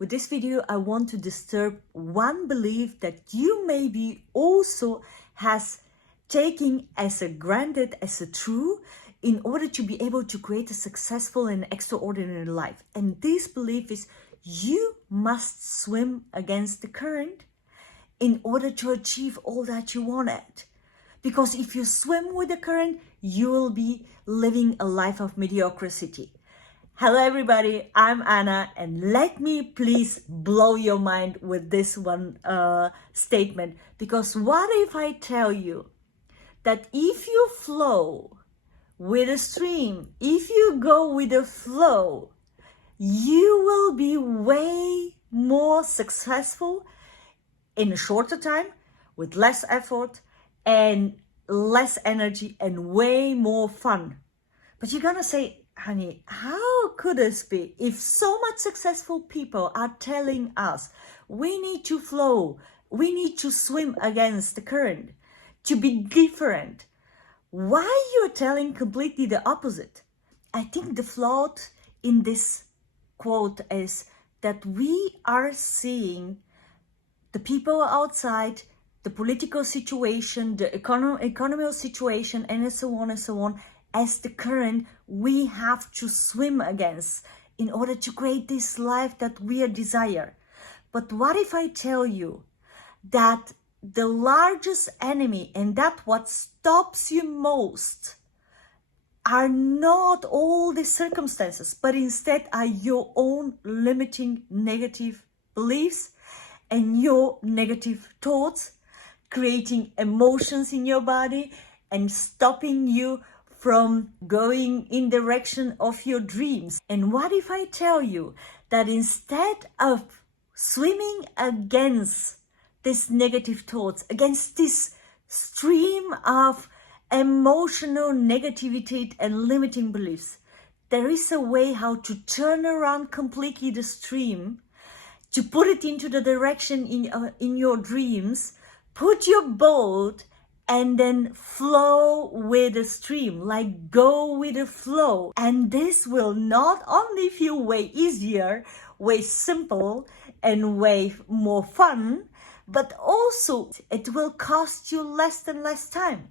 With this video, I want to disturb one belief that you maybe also has taken as a granted, as a true, in order to be able to create a successful and extraordinary life. And this belief is you must swim against the current in order to achieve all that you wanted. Because if you swim with the current, you will be living a life of mediocrity. Hello everybody, I'm Anna, and let me please blow your mind with this one statement. Because what if I tell you that if you flow with a stream, if you go with the flow, you will be way more successful in a shorter time, with less effort and less energy and way more fun. But you're gonna say, honey, how could this be if so much successful people are telling us we need to flow, we need to swim against the current, to be different? Why you're telling completely the opposite? I think the flaw in this quote is that we are seeing the people outside, the political situation, the economical situation, and so on, as the current we have to swim against in order to create this life that we desire. But what if I tell you that the largest enemy, and that what stops you most, are not all the circumstances, but instead are your own limiting negative beliefs and your negative thoughts, creating emotions in your body and stopping you from going in the direction of your dreams. And what if I tell you that instead of swimming against these negative thoughts, against this stream of emotional negativity and limiting beliefs, there is a way how to turn around completely the stream, to put it into the direction in your dreams, put your boat and then flow with the stream, like go with the flow. And this will not only feel way easier, way simple, and way more fun, but also it will cost you less and less time.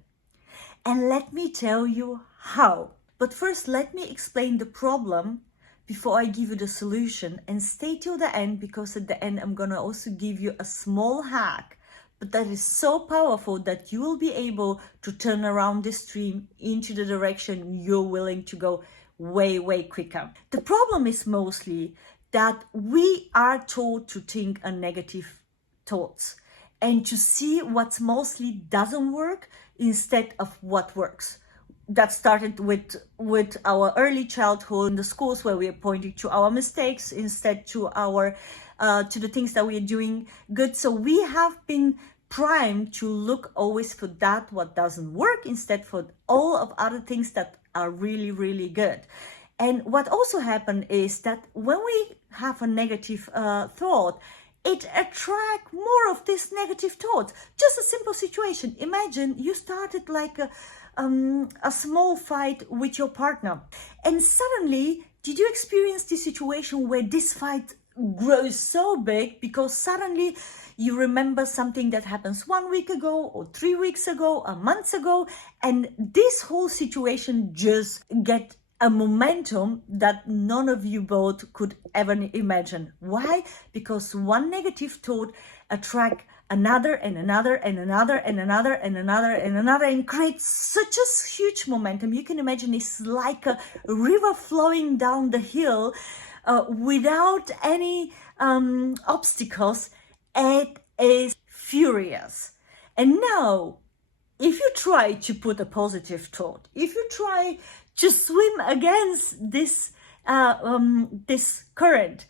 And let me tell you how. But first, let me explain the problem before I give you the solution, and stay till the end, because at the end I'm gonna also give you a small hack, but that is so powerful that you will be able to turn around the stream into the direction you're willing to go way quicker. The problem is mostly that we are told to think a negative thoughts and to see what mostly doesn't work instead of what works. That started with our early childhood in the schools, where we are pointing to our mistakes instead to our to the things that we are doing good. So we have been primed to look always for that what doesn't work instead for all of other things that are really good. And what also happened is that when we have a negative thought, it attracts more of this negative thoughts. Just a simple situation. Imagine you started like a small fight with your partner, and suddenly did you experience this situation where this fight grows so big because suddenly you remember something that happens 1 week ago or 3 weeks ago, a month ago, and this whole situation just get a momentum that none of you both could ever imagine. Why? Because one negative thought attract another and another and another and another and another and another, and creates such a huge momentum. You can imagine it's like a river flowing down the hill without any obstacles. It is furious. And now, if you try to put a positive thought, if you try to swim against this this current,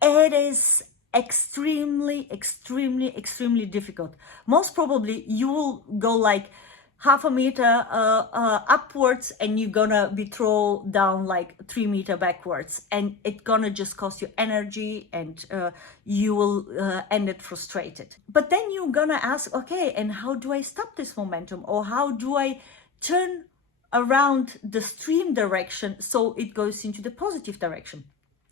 it is extremely difficult. Most probably you will go like half a meter upwards, and you're gonna be thrown down like 3 meters backwards, and it's gonna just cost you energy, and you will end it frustrated. But then you're gonna ask, okay, and how do I stop this momentum, or how do I turn around the stream direction so it goes into the positive direction?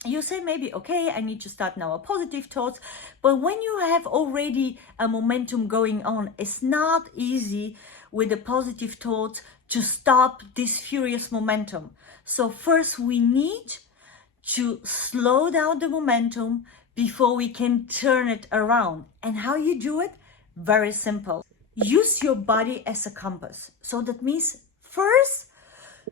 You say maybe, okay, I need to start now a positive thoughts. But when you have already a momentum going on, it's not easy with the positive thoughts to stop this furious momentum. So first we need to slow down the momentum before we can turn it around. And how you do it? Very simple. Use your body as a compass. So that means first,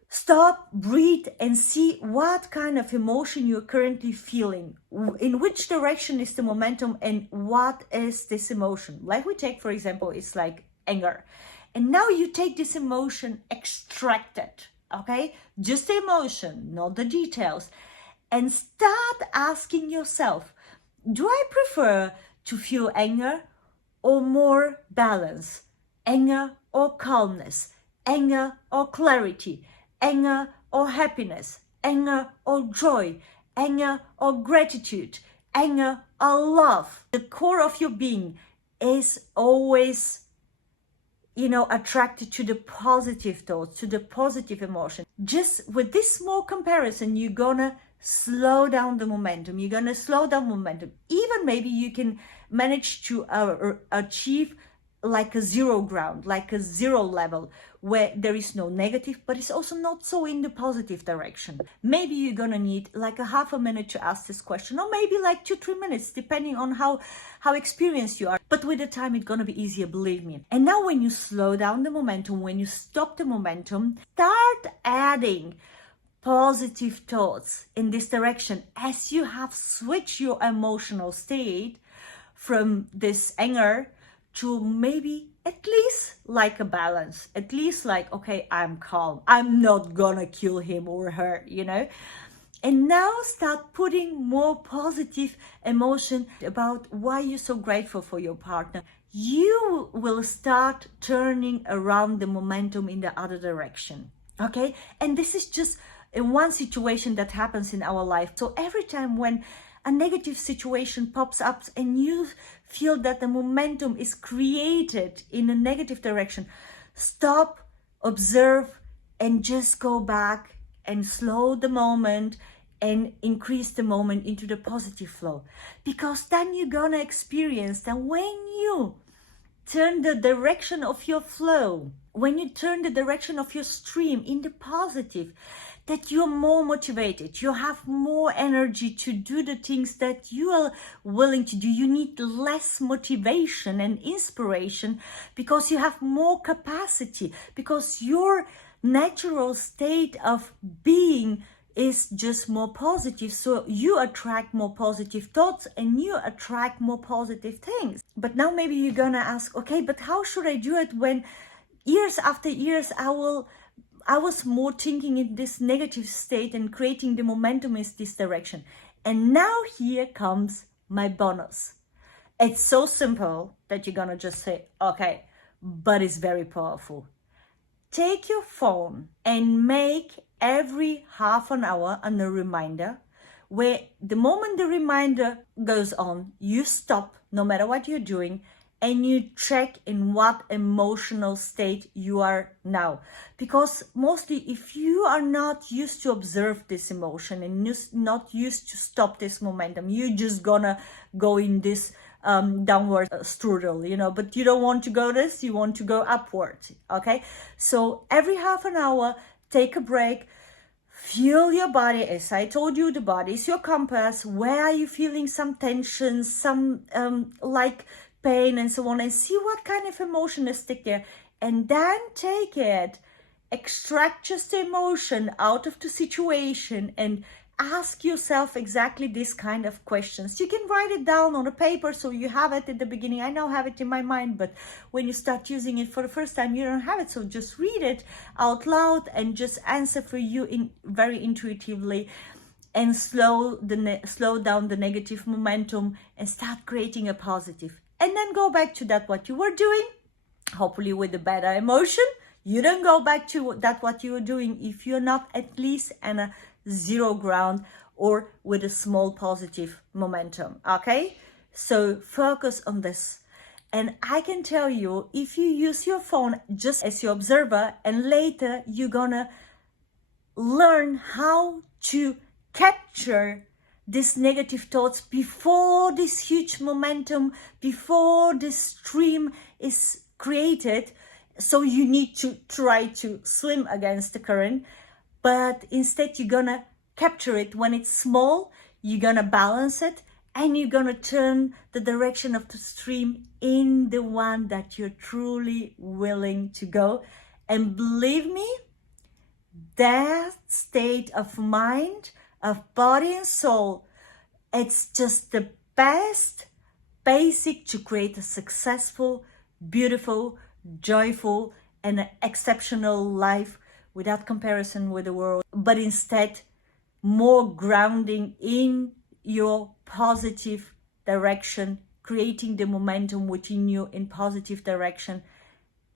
stop, breathe, and see what kind of emotion you're currently feeling. In which direction is the momentum and what is this emotion? Like we take, for example, it's like anger. And now you take this emotion, extract it, okay? Just the emotion, not the details. And start asking yourself, do I prefer to feel anger or more balance? Anger or calmness? Anger or clarity? Anger or happiness? Anger or joy? Anger or gratitude? Anger or love? The core of your being is always, attracted to the positive thoughts, to the positive emotion. Just with this small comparison, you're gonna slow down the momentum. You're gonna slow down momentum. Even maybe you can manage to achieve like a zero ground, like a zero level, where there is no negative, but it's also not so in the positive direction. Maybe you're gonna need like a half a minute to ask this question, or maybe like 2-3 minutes, depending on how experienced you are. But with the time, it's gonna be easier, believe me. And now when you slow down the momentum, when you stop the momentum, start adding positive thoughts in this direction as you have switched your emotional state from this anger to maybe at least like a balance, at least like, okay, I'm calm, I'm not gonna kill him or her, And now start putting more positive emotion about why you're so grateful for your partner. You will start turning around the momentum in the other direction, okay? And this is just in one situation that happens in our life. So every time when a negative situation pops up and you feel that the momentum is created in a negative direction, stop, observe, and just go back and slow the moment and increase the moment into the positive flow. Because then you're gonna experience that when you turn the direction of your flow, when you turn the direction of your stream in the positive, that you're more motivated, you have more energy to do the things that you are willing to do. You need less motivation and inspiration because you have more capacity, because your natural state of being is just more positive. So you attract more positive thoughts and you attract more positive things. But now maybe you're gonna ask, okay, but how should I do it when years after years I was more thinking in this negative state and creating the momentum in this direction. And now here comes my bonus. It's so simple that you're gonna just say, okay, but it's very powerful. Take your phone and make every half an hour a reminder where the moment the reminder goes on, you stop no matter what you're doing and you check in what emotional state you are now. Because mostly if you are not used to observe this emotion and not used to stop this momentum, you're just gonna go in this downward strudel, but you don't want to go this, you want to go upward, okay? So every half an hour, take a break, feel your body. As I told you, the body is your compass. Where are you feeling some tension, some like pain and so on, and see what kind of emotion is stick there, and then take it, extract just the emotion out of the situation and ask yourself exactly this kind of questions. You can write it down on a paper so you have it at the beginning. I now have it in my mind, but when you start using it for the first time, you don't have it. So just read it out loud and just answer for you in very intuitively, and slow down the negative momentum and start creating a positive. And then go back to that what you were doing, hopefully with a better emotion. You don't go back to that what you were doing if you're not at least in a zero ground or with a small positive momentum, okay? So focus on this. And I can tell you, if you use your phone just as your observer, and later you're gonna learn how to capture these negative thoughts before this huge momentum, before this stream is created. So you need to try to swim against the current, but instead you're gonna capture it when it's small, you're gonna balance it, and you're gonna turn the direction of the stream in the one that you're truly willing to go. And believe me, that state of mind, of body and soul, it's just the best basic to create a successful, beautiful, joyful, and an exceptional life without comparison with the world, but instead more grounding in your positive direction, creating the momentum within you in positive direction.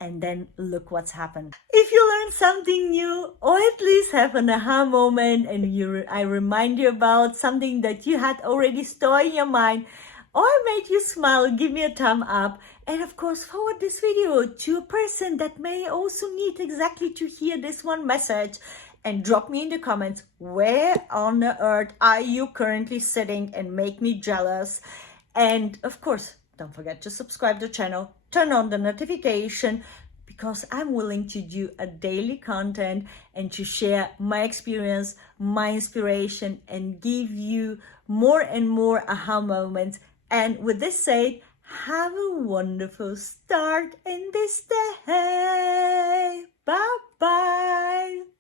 And then look what's happened. If you learned something new, or at least have an aha moment, and I remind you about something that you had already stored in your mind, or made you smile, give me a thumb up. And of course, forward this video to a person that may also need exactly to hear this one message. And drop me in the comments, where on the earth are you currently sitting, and make me jealous. And of course, don't forget to subscribe to the channel, turn on the notification, because I'm willing to do a daily content and to share my experience, my inspiration, and give you more and more aha moments. And with this said, have a wonderful start in this day. Bye-bye.